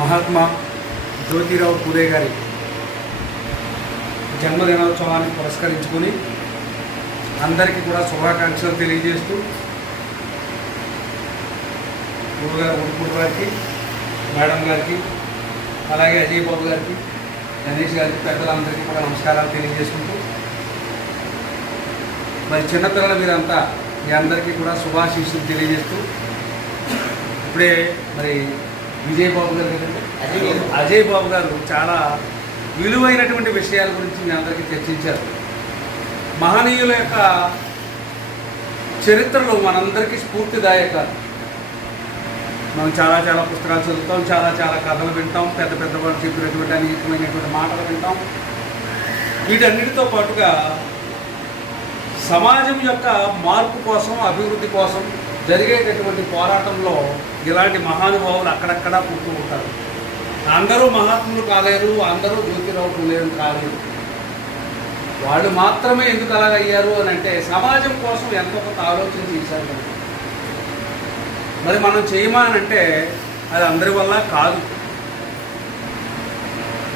మహాత్మా జ్యోతిరావు పూలే గారి జన్మదినోత్సవాన్ని పురస్కరించుకొని అందరికీ కూడా శుభాకాంక్షలు తెలియజేస్తూ గురుగారు ఉడుపూడి గారికి మేడం గారికి అలాగే అజయ్ బాబు గారికి గణేష్ గారికి పెద్దలందరికీ కూడా నమస్కారాలు తెలియజేసుకుంటూ మరి చిన్నపిల్లల మీరంతా మీ అందరికీ కూడా శుభాశీస్సులు తెలియజేస్తూ ఇప్పుడే మరి విజయ్ బాబు గారు అజయ్ బాబు. అజయ్ బాబు గారు చాలా విలువైనటువంటి విషయాల గురించి మీ అందరికీ చర్చించారు మహనీయుల యొక్క చరిత్రలో మనందరికీ స్ఫూర్తిదాయకాలు మనం చాలా చాలా పుస్తకాలు చదువుతాం చాలా చాలా కథలు వింటాం పెద్ద పెద్ద వాళ్ళు చెప్పినటువంటి అనేకమైనటువంటి మాటలు వింటాం వీటన్నిటితో పాటుగా సమాజం యొక్క మార్పు కోసం అభివృద్ధి కోసం జరిగేటటువంటి పోరాటంలో ఇలాంటి మహానుభావులు అక్కడక్కడ పుట్టు ఉంటారు. అందరూ మహాత్ములు కాలేరు అందరూ జ్యోతిరావు లేరు కాలేరు. వాళ్ళు మాత్రమే ఎందుకు అలాగ అయ్యారు అని అంటే సమాజం కోసం ఎంత కొంత ఆలోచన చేశారు మరి మనం చేయమా అని అంటే అది అందరి వల్ల కాదు.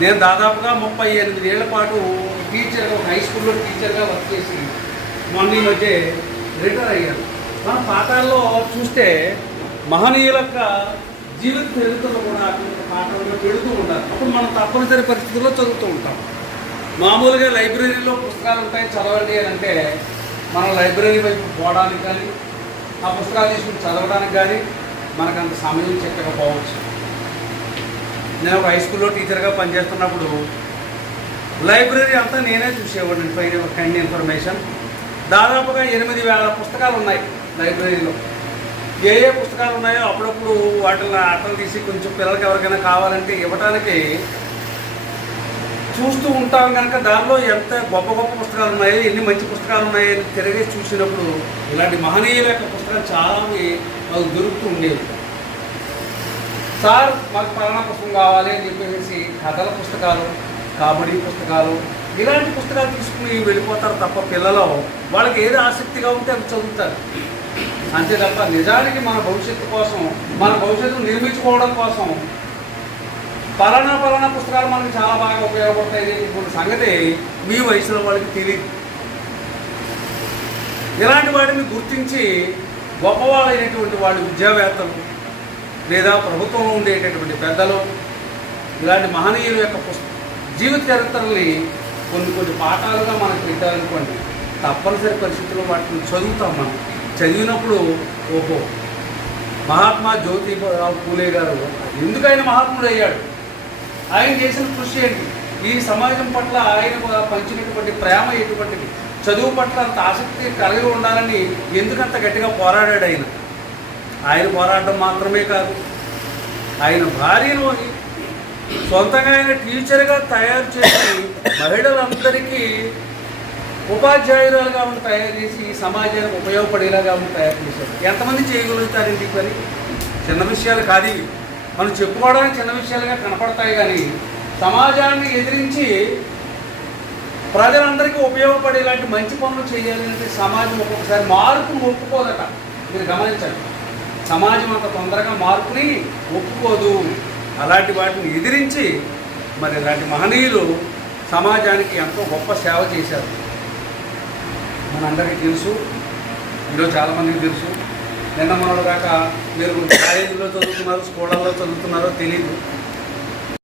నేను దాదాపుగా ముప్పై ఎనిమిది ఏళ్ళ పాటు టీచర్గా హై స్కూల్లో టీచర్గా వర్క్ చేసి మొన్న ఈ మధ్య రిటైర్ అయ్యాను. మన పాఠాల్లో చూస్తే మహనీయుల యొక్క జీవిత చరిత్రలో కూడా అటువంటి పాఠంలో పెడుతూ ఉంటారు. అప్పుడు మనం తప్పనిసరి పరిస్థితుల్లో చదువుతూ ఉంటాం. మామూలుగా లైబ్రరీలో పుస్తకాలు ఉంటాయి చదవండి అని అంటే మనం లైబ్రరీ వైపు పోవడానికి కానీ ఆ పుస్తకాలు తీసుకుని చదవడానికి కానీ మనకు అంత సమయం చెక్కకపోవచ్చు నేను ఒక హై స్కూల్లో టీచర్గా పనిచేస్తున్నప్పుడు లైబ్రరీ అంతా నేనే చూసేవాడిని పైన కైండ్ ఇన్ఫర్మేషన్ దాదాపుగా ఎనిమిది వేల పుస్తకాలు ఉన్నాయి లైబ్రరీలో. ఏ ఏ పుస్తకాలు ఉన్నాయో అప్పుడప్పుడు వాటిని అట్టలు తీసి కొంచెం పిల్లలకి ఎవరికైనా కావాలంటే ఇవ్వడానికి చూస్తూ ఉంటాం కనుక దానిలో ఎంత గొప్ప గొప్ప పుస్తకాలు ఉన్నాయో ఎన్ని మంచి పుస్తకాలు ఉన్నాయో అని తిరిగి చూసినప్పుడు ఇలాంటి మహనీయుల యొక్క పుస్తకాలు చాలా మాకు దొరుకుతూ ఉండేవి. సార్ మాకు పలానా పుస్తకం కావాలి అని చెప్పేసి కథల పుస్తకాలు కాబడీ పుస్తకాలు ఇలాంటి పుస్తకాలు తీసుకుని వెళ్ళిపోతారు తప్ప పిల్లలు వాళ్ళకి ఏది ఆసక్తిగా ఉంటే అవి చదువుతారు. అంతే తప్ప నిజానికి మన భవిష్యత్తు కోసం మన భవిష్యత్తును నిర్మించుకోవడం కోసం పలానా పలానా పుస్తకాలు మనకు చాలా బాగా ఉపయోగపడతాయి. అనేటువంటి సంగతి మీ వయసులో వాళ్ళకి తెలియదు ఇలాంటి వాటిని గుర్తించి గొప్పవాళ్ళైనటువంటి వాళ్ళు విద్యావేత్తలు లేదా ప్రభుత్వంలో ఉండేటటువంటి పెద్దలు ఇలాంటి మహనీయుల యొక్క పుస్త జీవిత చరిత్రల్ని కొన్ని కొన్ని పాఠాలుగా మనకు పెట్టాలనుకోండి తప్పనిసరి పరిస్థితుల్లో వాటిని చదువుతాం మనం. చదివినప్పుడు ఓహో మహాత్మా జ్యోతిరావు పూలే గారు ఎందుకు ఆయన మహాత్ముడు అయ్యాడు? ఆయన చేసిన కృషి ఏంటి? ఈ సమాజం పట్ల ఆయన పంచినటువంటి ప్రేమ ఎటువంటిది? చదువు పట్ల అంత ఆసక్తి కలిగి ఉండాలని ఎందుకంత గట్టిగా పోరాడాడు ఆయన? ఆయన పోరాటం మాత్రమే కాదు ఆయన భార్యను సొంతంగా ఆయన టీచర్గా తయారు చేసి మహిళలందరికీ ఉపాధ్యాయురాలుగా ఉండి తయారు చేసి ఈ సమాజానికి ఉపయోగపడేలాగా ఉండి తయారు చేశారు. ఎంతమంది చేయగలుగుతారండి పని? చిన్న విషయాలు కాదు ఇవి. మనం చెప్పుకోవడానికి చిన్న విషయాలుగా కనపడతాయి కానీ సమాజాన్ని ఎదిరించి ప్రజలందరికీ ఉపయోగపడేలాంటి మంచి పనులు చేయాలి అంటే సమాజం ఒక్కొక్కసారి మార్పును ఒప్పుకోదట. మీరు గమనించండి. సమాజం అంత తొందరగా మార్పుని ఒప్పుకోదు. అలాంటి వాటిని ఎదిరించి మరి ఇలాంటి మహనీయులు సమాజానికి ఎంతో గొప్ప సేవ చేశారు. మనందరికీ తెలుసు ఈరోజు చాలామందికి తెలుసు. నిన్న మొన్నటి దాకా మీరు కాలేజీలో చదువుతున్నారు స్కూళ్ళల్లో చదువుతున్నారో తెలియదు